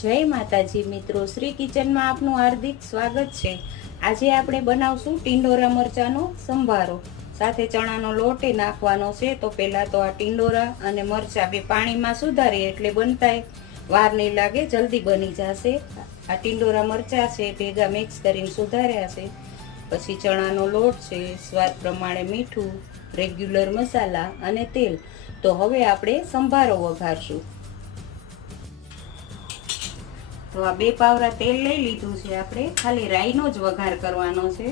જય માતાજી મિત્રો, શ્રી કિચનમાં આપનું હાર્દિક સ્વાગત છે। આજે આપણે બનાવશું ટીંડોરા મરચાંનો સંભારો। સાથે ચણાનો લોટ નાખવાનો છે। તો પહેલા તો આ ટીંડોરા અને મરચાં બે પાણીમાં સુધારીએ એટલે બનતાય વાર નહીં લાગે, જલ્દી બની જશે। આ ટીંડોરા મરચાં છે ભેગા મિક્સ કરીને સુધાર્યા છે। પછી ચણાનો લોટ છે, સ્વાદ પ્રમાણે મીઠું, રેગ્યુલર મસાલા અને તેલ। તો હવે આપણે સંભારો વઘારશું। તો આ 2 પાવરા તેલ લઈ લીધું છે। આપણે ખાલી રાઈનો જ વઘાર કરવાનો છે।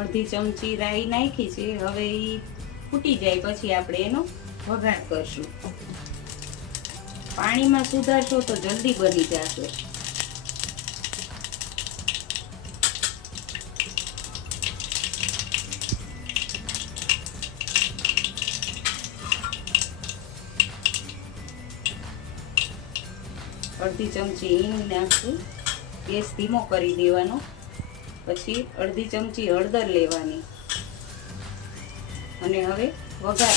અડધી ચમચી રાઈ નાખી છે। હવે એ ફૂટી જાય પછી આપણે એનો વઘાર કરશું। પાણીમાં સુધારશો તો જલ્દી બની જશે। અડધી ચમચી હિંગ નાખશું, ગેસ ધીમો કરી દેવાનો। પછી અડધી ચમચી હળદર લેવાની અને હવે વઘાર।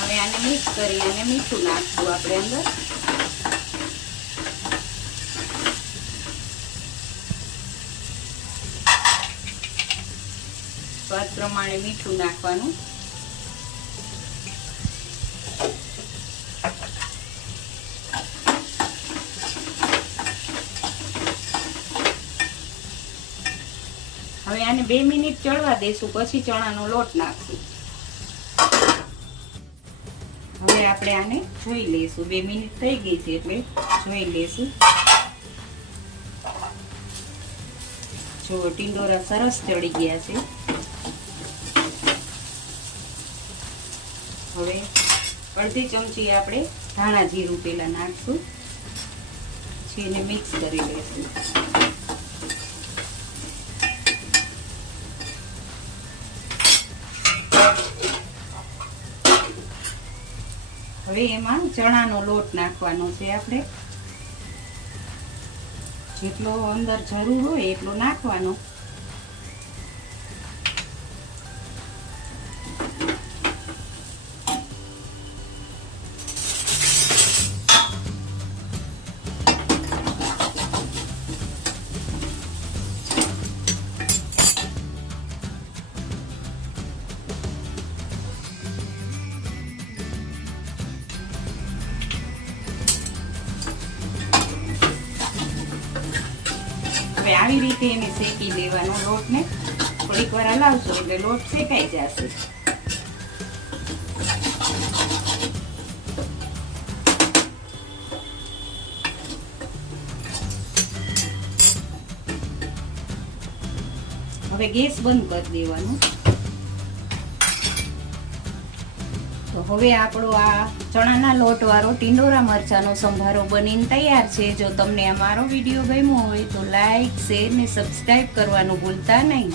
હવે આને મિક્સ કરી અને મીઠું નાખશું આપણે અંદર। સ્વાદ પ્રમાણે મીઠું નાખવાનું। હવે આને 2 મિનિટ ચડવા દેશું, પછી ચણાનો લોટ નાખશું। હવે આપણે આને જોઈ લઈશું। 2 મિનિટ થઈ ગઈ છે એટલે જોઈ લઈશું। જો ટીંડોરા સરસ ચડી ગયા છે। હવે અડધી ચમચી આપણે ધાણા જીરું પેલા નાખશું, પછી એને મિક્સ કરી લઈશું। હવે એમાં ચણાનો લોટ નાખવાનો છે। આપણે જેટલો અંદર જરૂર હોય એટલો નાખવાનો। હવે આવી રીતે એને શેકી લેવાનો લોટને। થોડીક વાર હલાવશો એટલે લોટ શેકાઈ જશે। હવે ગેસ બંધ કરી દેવાનો। તો હવે આપણો આ ચણાના લોટ વાળો ટીંડોરા મરચાંનો સંભારો બનીને તૈયાર છે। જો તમને આ મારો વિડીયો ગમ્યો હોય તો લાઈક, શેર ને સબસ્ક્રાઈબ કરવાનું ભૂલતા નહીં।